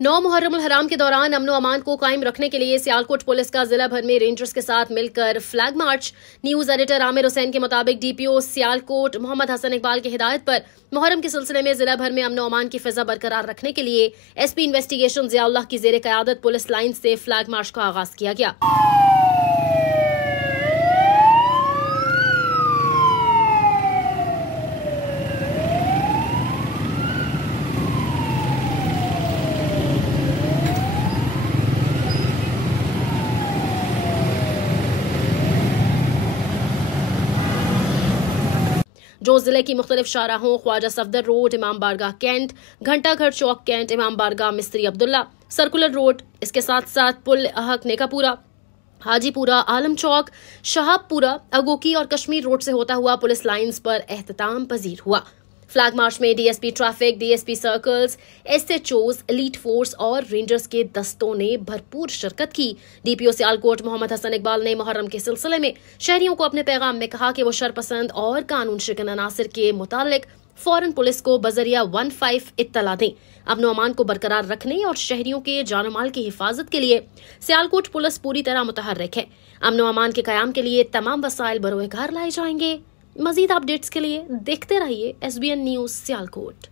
9 मुहर्रम उल हराम के दौरान अमनो अमान को कायम रखने के लिए सियालकोट पुलिस का जिला भर में रेंजर्स के साथ मिलकर flag march. News editor Aamir Hussain के मुताबिक डीपीओ सियालकोट मोहम्मद हसन इकबाल की हिदायत पर मुहर्रम के सिलसिले में जिला भर में अमनो अमान की फिजा बरकरार रखने के लिए एसपी इन्वेस्टिगेशन जियाउल्लाह की जेर क़यादत पुलिस लाइन से फ्लैग मार्च का आगाज किया गया। जो जिले की मुख्तलिफ शाहराहों ख्वाजा सफदर रोड, इमाम बारगाह कैंट, घंटाघर चौक कैंट, इमाम बारगाह मिस्त्री अब्दुल्ला, सर्कुलर रोड, इसके साथ साथ पुल अहक नेकापुरा, हाजीपुरा, आलम चौक, शहाबपुरा, अगोकी और कश्मीर रोड से होता हुआ पुलिस लाइंस पर एहतताम पजीर हुआ। फ्लैग मार्च में DSP traffic, DSP circles, SHOs, elite force और रेंजर्स के दस्तों ने भरपूर शिरकत की। डीपीओ सियालकोट मोहम्मद हसन इकबाल ने मुहर्रम के सिलसिले में शहरियों को अपने पैगाम में कहा कि वो शरपसंद और कानून शिकन अनासिर के मुतालिक फौरन पुलिस को बजरिया 15 इत्तला दें। अमनो अमान को बरकरार रखने और शहरियों के जान माल की हिफाजत के लिए सियालकोट पुलिस पूरी तरह मुतहर्रिक है। अमनो अमान के कयाम के लिए तमाम वसाइल बरोएकार लाए जाएंगे। मजीद अपडेट्स के लिए देखते रहिए SBN न्यूज सियालकोट।